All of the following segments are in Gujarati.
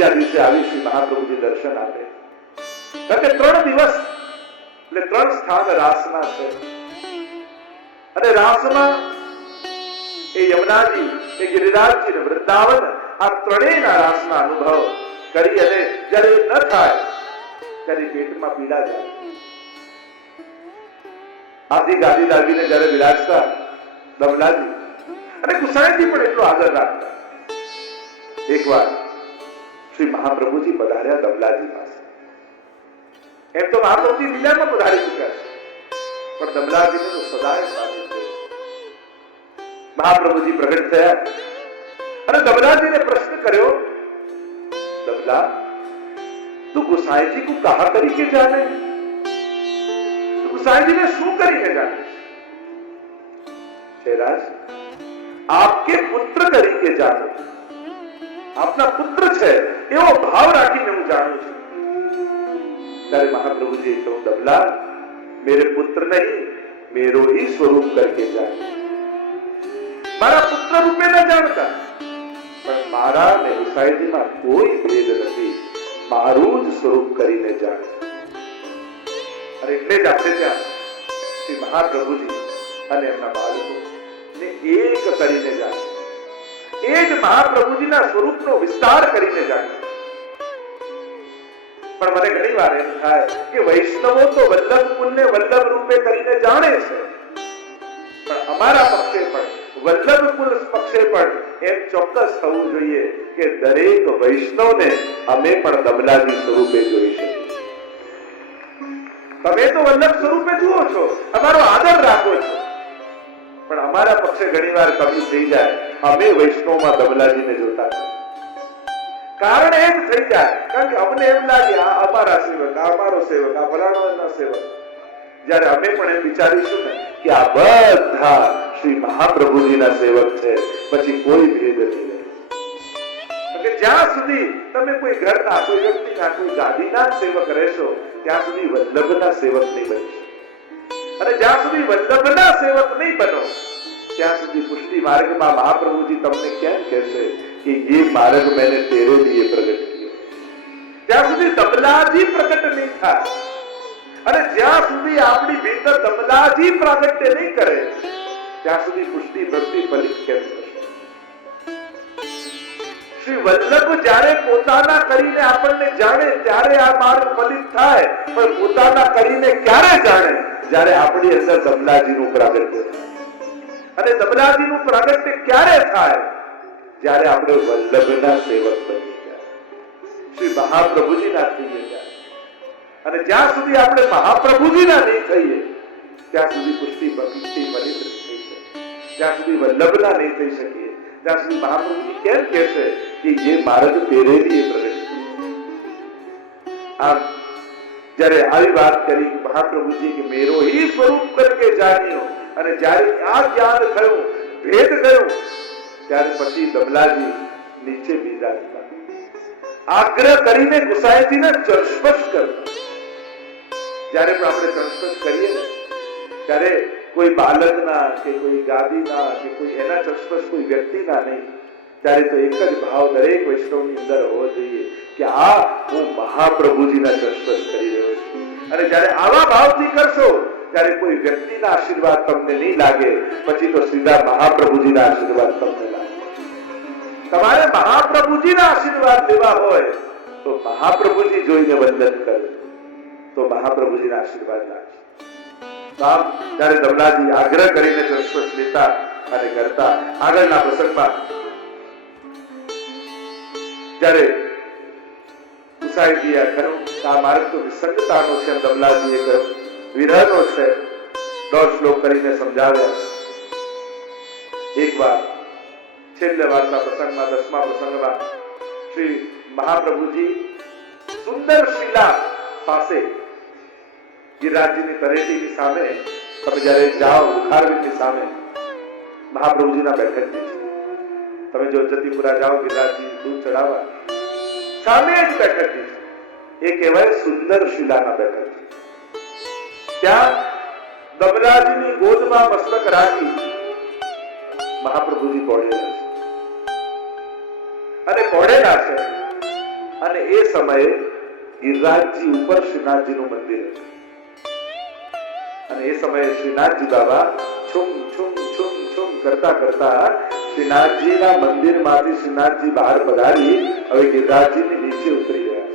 ત્રીજા દિવસે આવી શ્રી મહાપ્રભુજી દર્શન આપે. કારણ કે 3 દિવસ એટલે 3 સ્થાન રાસના છે. અને રાસમાં એ યમુનાજી, એ ગિરિરાજજી ને વૃંદાવન, આ ત્રણેયના રાસના અનુભવ કરી અને જ્યારે ન થાય ત્યારે પેટમાં પીડા જાય. આથી ગાદી લાવીને જ્યારે વિરાજતા દમલાજી અને ગુસાઈજી પણ એટલો આદર રાખતા. એકવાર શ્રી મહાપ્રભુજી પધાર્યા દમલાજી પાસે. એમ તો મહાપ્રભુજી લીલામાં પધારી ચૂક્યા છે, પણ દમલાજીને તો સદાય સાનિધ્ય. મહાપ્રભુજી પ્રગટ થયા અને દમલાજીને પ્રશ્ન કર્યો, दमला तू गुसाई जी को कहा करी के जाने, तू गुसाई जी ने शू करी के जाने? शेराज आपके पुत्र करी के जाने, आपना पुत्र छे एवो भाव राखीने हूँ जानू छूं. ત્યારે મહાપ્રભુજી કહ્યું, દમલા मेरे पुत्र नहीं मेरो ही स्वरूप करके जाने. मारा पुत्र रूपे न जानता, પણ મારા ને ગુસાઈજીમાં કોઈ ભેદ નથી, મારું જ સ્વરૂપ કરીને જાણે. અને એટલે જ આપણે ત્યાં શ્રી મહાપ્રભુજી અને એમના બાળકો ને એક કરીને જાણે, એ જ મહાપ્રભુજીના સ્વરૂપનો વિસ્તાર કરીને જાણે. પણ મને ઘણી વાર એમ થાય કે વૈષ્ણવો તો વલ્લભ કુલને વલ્લભ રૂપે કરીને જાણે છે, પણ અમારા પક્ષે પણ વલ્લભ કુલ પક્ષે પણ એમ ચોક્કસ થવું જોઈએ કે દરેક વૈષ્ણવને અમે પણ દમલાજી સ્વરૂપે જોઈ શકીએ. તમે તો વલ્લભ સ્વરૂપે જુઓ છો, અમારો આદર રાખો છો, પણ અમારા પક્ષે ઘણીવાર કમી થઈ જાય, અમે વૈષ્ણવમાં દમલાજીને જોતા નથી. કારણ એ જ થઈ જાય, કારણ કે અમને એમ લાગે આ અમારા સેવક, આ અમારો સેવક, આ ફલાણાના સેવક. જ્યારે અમે પણ એમ વિચારીશું ને કે આ બધા શ્રી મહાપ્રભુજીના સેવક છે, પછી કોઈ ભેદ નહીં રહે. કે જ્યાં સુધી તમે કોઈ ઘરના, કોઈ વ્યક્તિના, કોઈ ગાદીના સેવક રહેશો, ત્યાં સુધી વલ્લભના સેવક નહીં બનશો. અને જ્યાં સુધી વલ્લભના સેવક નહીં બનો, ત્યાં સુધી પુષ્ટિ માર્ગમાં મહાપ્રભુજી તમને કેમ કહેશે કે ये मार्ग मैंने तेरे लिए प्रकट किया. ત્યાં સુધી દમલાજી પ્રકટ નહીં થાય, અને જ્યાં સુધી આપણી ભીતર દમલાજી પ્રાગટ્ય નહીં કરે, ત્યાં સુધી પુષ્ટિ ભક્તિ ફલિત કેમ થશે? શ્રી વલ્લભ જ્યારે પોતાના કરીને આપણને જાણે ત્યારે આ માર્ગ ફલિત થાય, પણ પોતાના કરીને ક્યારે જાણે? જ્યારે આપણી અંદર દમલાજીનું પ્રાગટ્ય થાય. અને દમલાજીનું પ્રાગટ્ય ક્યારે થાય? જ્યારે આપણે વલ્લભના સેવક બની જાય, શ્રી મહાપ્રભુજીના થઈએ જાય. અને જ્યાં સુધી આપણે મહાપ્રભુજીના નહીં થઈએ, ત્યાં સુધી પુષ્ટિ ભક્તિ ફલિત થઈ શકે. જ્યાં સુધી વલ્લભના નહીં થઈ શકીએ, ત્યાં સુધી મહાપ્રભુજી કેમ કહેશે કે ये मार्ग तेरे लिए प्रकट किया? આમ જ્યારે આવી વાત કરી મહાપ્રભુજી કે મેરો ही स्वरूप करके जानियो, અને જ્યારે આ જ્ઞાન થયું, ભેદ ગયો, ત્યારે પછી દમલાજી નીચે બિરાજતા, આગ્રહ કરીને ગુસાઈજીને ચરસ્પર્શ કરતા. જ્યારે પણ આપણે ચરસ્પર્શ કરીએ ને, ત્યારે કોઈ બાળકના કે કોઈ ગાદીના કે કોઈ એના ચરસ્પર્શ, કોઈ વ્યક્તિના નહીં. ત્યારે તો એક જ ભાવ દરેક વૈષ્ણવની અંદર હોવો જોઈએ કે આ હું મહાપ્રભુજીના ચરસ્પર્શ કરી રહ્યો છું. અને જ્યારે આવા ભાવથી કરશો, ત્યારે કોઈ વ્યક્તિના આશીર્વાદ તમને નહીં લાગે, પછી તો સીધા મહાપ્રભુજીના આશીર્વાદ તમને લાગે. તમારે મહાપ્રભુજીના આશીર્વાદ લેવા હોય તો મહાપ્રભુજી જોઈને વંદન કરે, તો મહાપ્રભુજીના આશીર્વાદ લાગશે. આમ ત્યારે દમલાજી આગ્રહ કરીને ચરસ્પર્શ લેતા અને કરતા. આગળના પ્રસંગમાં જ્યારે ગુસાઈજીએ કહ્યું આ માર્ગ તો વિસંગતાનો છે, દમલાજીએ કહ્યું વિરહનો છે, 10 શ્લોક કરીને સમજાવ્યા. એકવાર છેલ્લે વાર્તા પ્રસંગમાં, 10મા પ્રસંગમાં શ્રી મહાપ્રભુજી સુંદર શિલા પાસે ગિરિરાજજીની તળેટીની સામે, તમે જ્યારે જાઓ બુખારવીરની સામે મહાપ્રભુજીના બેઠકજી છે. તમે જો જતીપુરા જાઓ ગિરિરાજજી દૂધ ચડાવવા, સામે જ બેઠકજી છે. એ કહેવાય સુંદર શિલાના બેઠકજી. ત્યાં દમલાજીની ગોદમાં મસ્તક રાખી મહાપ્રભુજી પહોંચેલા છે. અને પહોંચેલા છે અને એ સમયે ગિરિરાજજી ઉપર શ્રીનાથજીનું મંદિર હતું અને એ સમયે શ્રીનાથજી બાબા છુમ છુમ છુમ છુમ કરતા કરતા શ્રીનાથજીના મંદિરમાંથી શ્રીનાથજી બહાર પધારી હવે ગિરિરાજજીની નીચે ઉતરી ગયા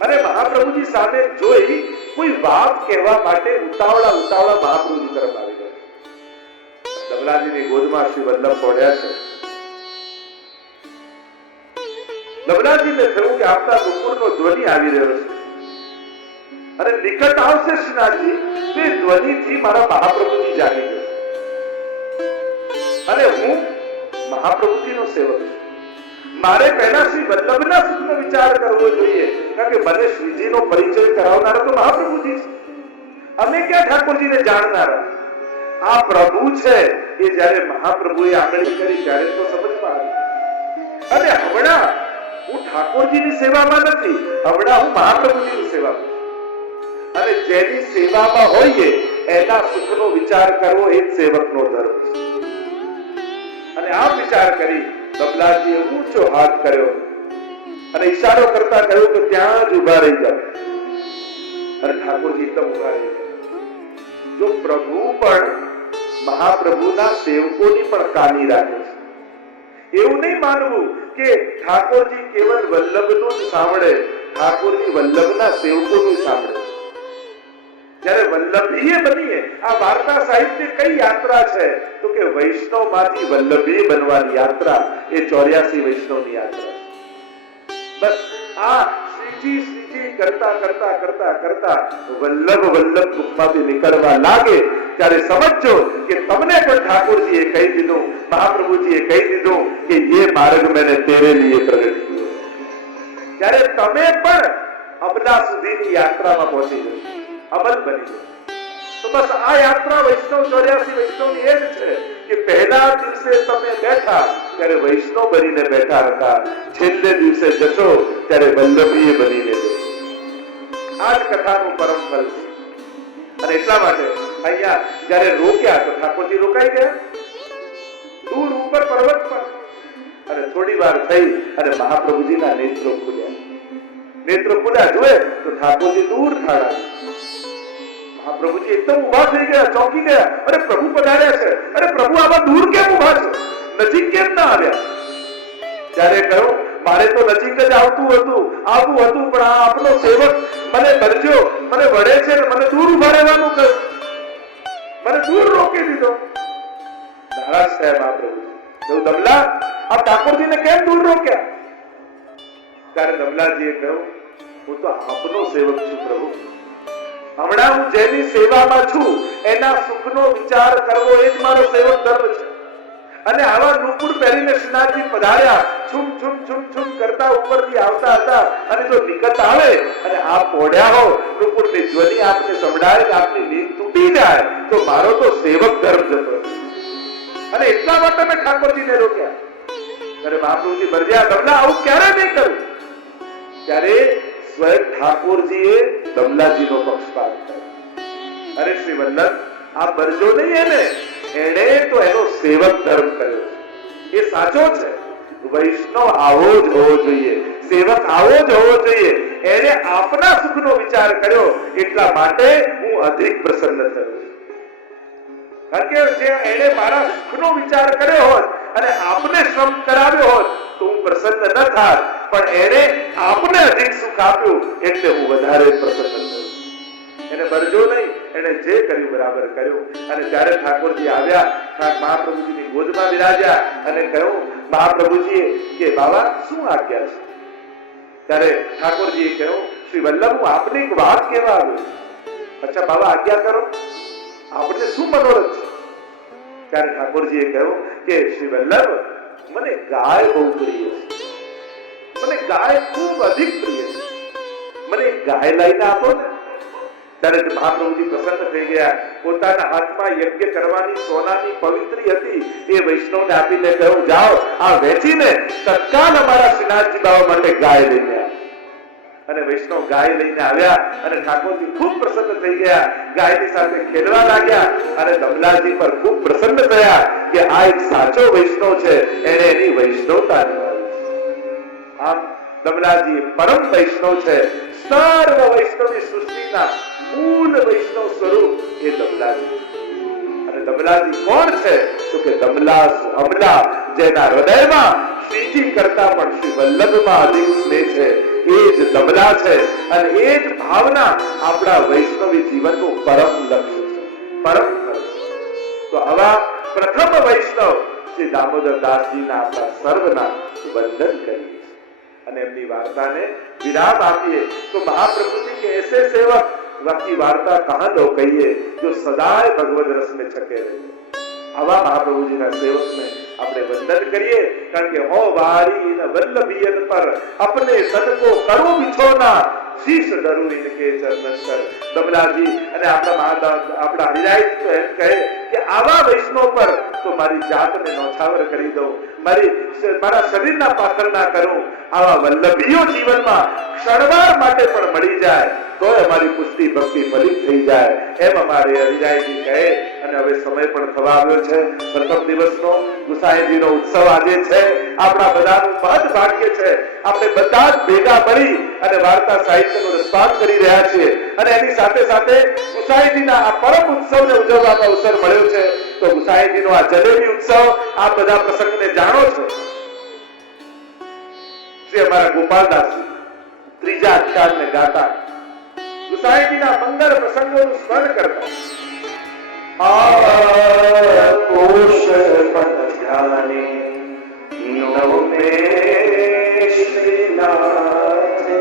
અને મહાપ્રભુજી સામે જોઈ કોઈ વાત કહેવા માટે ઉતાવળા ઉતાવળા મહાપ્રભુજી તરફ આવી ગયા દમલાજીની ગોદમાં શ્રી વલ્લભ પડ્યા છે દમલાજીને થયું કે આપના નુપુરનો ધ્વનિ આવી રહ્યો છે અને નિકટ આવશે શ્રીનાથજી તે ધ્વનિથી મારા મહાપ્રભુજી જાગી જશે અને હું મહાપ્રભુજીનો સેવક છું મારે પહેલા શ્રી વલ્લભના સુખનો વિચાર કરવો જોઈએ કારણ કે મને શ્રીજીનો પરિચય કરાવનારા તો મહાપ્રભુજી છે અમે ક્યાં ઠાકોરજીને જાણનારા આ પ્રભુ છે એ જ્યારે મહાપ્રભુએ આંગળી કરી ત્યારે તો સમજમાં આવી અને હમણાં હું ઠાકોરજીની સેવામાં નથી હમણાં હું મહાપ્રભુજીની સેવામાં અને જેની સેવામાં હોઈએ એના સુખનો વિચાર કરવો એ જ સેવકનો ધર્મ છે અને આ વિચાર કરી દમલાજીએ ઊંચો હાથ કર્યો અને ઈશારો કરતા કહ્યું કે ત્યાં જ ઉભા રહી જાવ અને ઠાકોરજી એકદમ ઉભા રહી ગયા જો પ્રભુ પણ મહાપ્રભુના સેવકોની પણ કાની રાખે છે એવું નહીં માનવું કે ઠાકોરજી કેવળ વલ્લભનું જ સાંભળે ઠાકોરજી વલ્લભના સેવકોનું સાંભળે જ્યારે વલ્લભીએ બનીએ આ વાર્તા સાહિત્ય કઈ યાત્રા છે તો કે વૈષ્ણવમાંથી વલ્લભી બનવાની યાત્રા એ 84 વૈષ્ણવની યાત્રા બસ આ શ્રીજી કરતા કરતા કરતા કરતા વલ્લભ મુખમાંથી નીકળવા લાગે ત્યારે સમજો કે તમને પણ ઠાકોરજીએ કહી દીધું મહાપ્રભુજીએ કહી દીધું કે ये मार्ग मैंने तेरे लिए प्रकट किया ત્યારે તમે પણ અબલા સુધીની યાત્રામાં પહોંચી જશો અમલ બની જશે તો બસ આ યાત્રા વૈષ્ણવ 84 વૈષ્ણવની એ જ છે કે પહેલા દિવસે તમે બેઠા ત્યારે વૈષ્ણવ બનીને બેઠા હતા છેલ્લે દિવસે જશો ત્યારે વલ્લભીએ બનીને જશો આ જ કથાનું પરમ ફલ છે અને એટલા માટે અહીંયા જ્યારે રોક્યા તો ઠાકોરજી રોકાઈ ગયા દૂર ઉપર પર્વત પર અને થોડી વાર થઈ અને મહાપ્રભુજીના નેત્રો ખુલ્યા જોયે તો ઠાકોરજી દૂર ખાડા મહાપ્રભુજી એકદમ ઉભા થઈ ગયા ચોંકી ગયા અરે પ્રભુ પધાર્યા છે અરે પ્રભુ આમાં દૂર કેમ ઉભા છે નજીક કેમ ના આવ્યા ત્યારે કહ્યું મારે તો નજીક જ આવવું હતું પણ આ આપનો સેવક મને ભરજો મને વળે છે ને મને દૂર ઉભા રહેવાનું કહ્યું મને દૂર રોકી દીધો નારાજ થયા મહાપ્રભુજી કહ્યું દમલા આ ઠાકોરજીને કેમ દૂર રોક્યા ત્યારે દમલાજીએ કહ્યું હું તો આપનો સેવક છું પ્રભુ હમણાં હું જેની સેવામાં છું એના સુખનો વિચાર કરવો એ જ મારો સેવક ધર્મ છે અને આવા નુપુર પહેરીને શ્રીનાથજી પધાર્યા છુમ છુમ છુમ છુમ કરતા ઉપરથી આવતા હતા અને જો નિકટ આવે અને આપ પોઢ્યા હો નુપુરની ધ્વનિ આપને સંભળાય કે આપની નીંદ તૂટી જાય તો મારો તો સેવક ધર્મ જતો અને એટલા માટે મેં ઠાકોરજીને રોક્યા અરે મહાપ્રભુજી ભરજ્યા દમલા આવું ક્યારે નહીં કરું ત્યારે સ્વયં ઠાકોરજીએ દમલાજીનો પક્ષપાત કર્યો અરે શ્રી વલ્લભ આ બરજો નહીં એને તો એનો સેવક ધર્મ કર્યો છે એ સાચો છે વૈષ્ણવ આવો જ હોવો જોઈએ સેવક આવો જ હોવો જોઈએ એને આપના સુખનો વિચાર કર્યો એટલા માટે હું અધિક પ્રસન્ન થયો કારણ કે જે એને મારા સુખનો વિચાર કર્યો હોત અને આપને શ્રમ કરાવ્યો હોત તો હું પ્રસન્ન ન થાત પણ એને આપને અધિક સુખ આપ્યું એટલે હું વધારે પ્રસન્ન થયો એને બરજો નહીં એને જે કર્યું બરાબર કર્યું અને ત્યારે ઠાકોરજી આવ્યા મહાપ્રભુજીની ગોદમાં બિરાજ્યા અને કહ્યું મહાપ્રભુજીએ કે બાબા શું આજ્ઞા છે ત્યારે ઠાકોરજીએ કહ્યું શ્રી વલ્લભ હું આપને એક વાત કહેવા આવ્યો અચ્છા બાબા આજ્ઞા કરો આપણે શું મનોરથ છે ત્યારે ઠાકોરજીએ કહ્યું કે શ્રી વલ્લભ મને ગાય બહુ પ્રિય છે મને ગાય ખૂબ અધિક પ્રિય છે મને ગાય લઈને આપો ને ત્યારે મહાપ્રભુજી પ્રસન્ન થઈ ગયા પોતાના હાથમાં યજ્ઞ કરવાની સોનાની પવિત્રી હતી એ વૈષ્ણવને આપીને કહ્યું જાઓ આ વેચીને તત્કાલ અમારા શ્રીનાથજી બાબા માટે ગાય લઈને અને વૈષ્ણવ ગાય લઈને આવ્યા અને ઠાકોરજી ખૂબ પ્રસન્ન થઈ ગયા ગાયની સાથે ખેલવા લાગ્યા અને દમલાજી પર ખૂબ પ્રસન્ન થયા કે આ એક સાચો વૈષ્ણવ છે એને એની વૈષ્ણવતા નિભાવી આમ દમલાજી પરમ વૈષ્ણવ છે. સર્વ વૈષ્ણવની સૃષ્ટિના મૂળ વૈષ્ણવ સ્વરૂપ એ દમલાજી. અને દમલાજી કોણ છે? તો કે દમલા અમલા, જેના હૃદયમાં શ્રીજી કરતા પણ શ્રી વલ્લભમાં અધિક સ્નેહ છે, એ જ દમલા છે. અને એ જ ભાવના આપણા વૈષ્ણવી જીવનનું પરમ લક્ષ્ય છે, પરમ ફળ છે. તો આવા પ્રથમ વૈષ્ણવ શ્રી દામોદર દાસજીના આપણા સર્વના વંદન કરીએ અને એમની વાર્તાને વિરામ આપીએ. તો महाप्रभु जी के ऐसे सेवक की वार्ता कहां लो कहिए जो सदाय भगवत रस में छके रहे. आवा महाप्रभु जी ना सेवक ने આપણે વંદન કરીએ. કારણ કે હો વારી ન વલ્લભિયન પર अपने तन को करो बिछोना, શીશ ડરું ઇનકે ચરણન કર. દમલાજી અને આપણા હરિરાય તો એમ કહે કે આવા વૈષ્ણવ પર તો મારી જાતને નોછાવર કરી દઉં, મારા શરીરના પાથર ના કરું. આવા વલ્લભીઓ જીવનમાં ક્ષણવાર માટે પણ મળી જાય તો અમારી પુષ્ટિ ભક્તિ ફલિત થઈ જાય, એમ અમારે હરિરાયજી કહે. અને હવે સમય પણ થવા આવ્યો છે. પ્રથમ દિવસનો ગુસાઈજીનો ઉત્સવ આજે છે. આપણા બધાનું મહદ ભાગ્ય છે. આપણે બધા જ ભેગા મળી અને વાર્તા સાહિત્યનો રસપાન કરી રહ્યા છીએ. અને એની સાથે સાથે ગુસાઈજીના આ પરમ ઉત્સવને ઉજવવાનો અવસર મળ્યો છે. તો ગુસાઈજીનો આ જલેબી ઉત્સવ, આ બધા પ્રસંગને જાણો છો. શ્રી અમારા ગોપાલદાસજી ત્રીજા અખ્યાનને ગાતા, ગુસાઈજીના મંગળ પ્રસંગોનું સ્મરણ કરતા. कोश पद ध्याने नव में श्रीनाथ जी,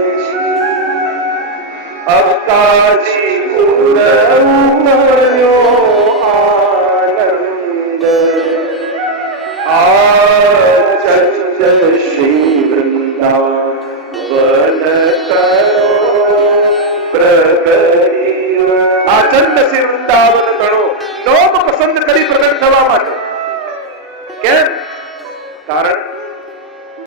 अकाजी उमर्यो आनंद, आचंद श्री वृंदावन करो प्रगति. आचंद श्री वृंदावन करो નોમ પસંદ કરી પ્રગટ થવા માટે. કેમ? કારણ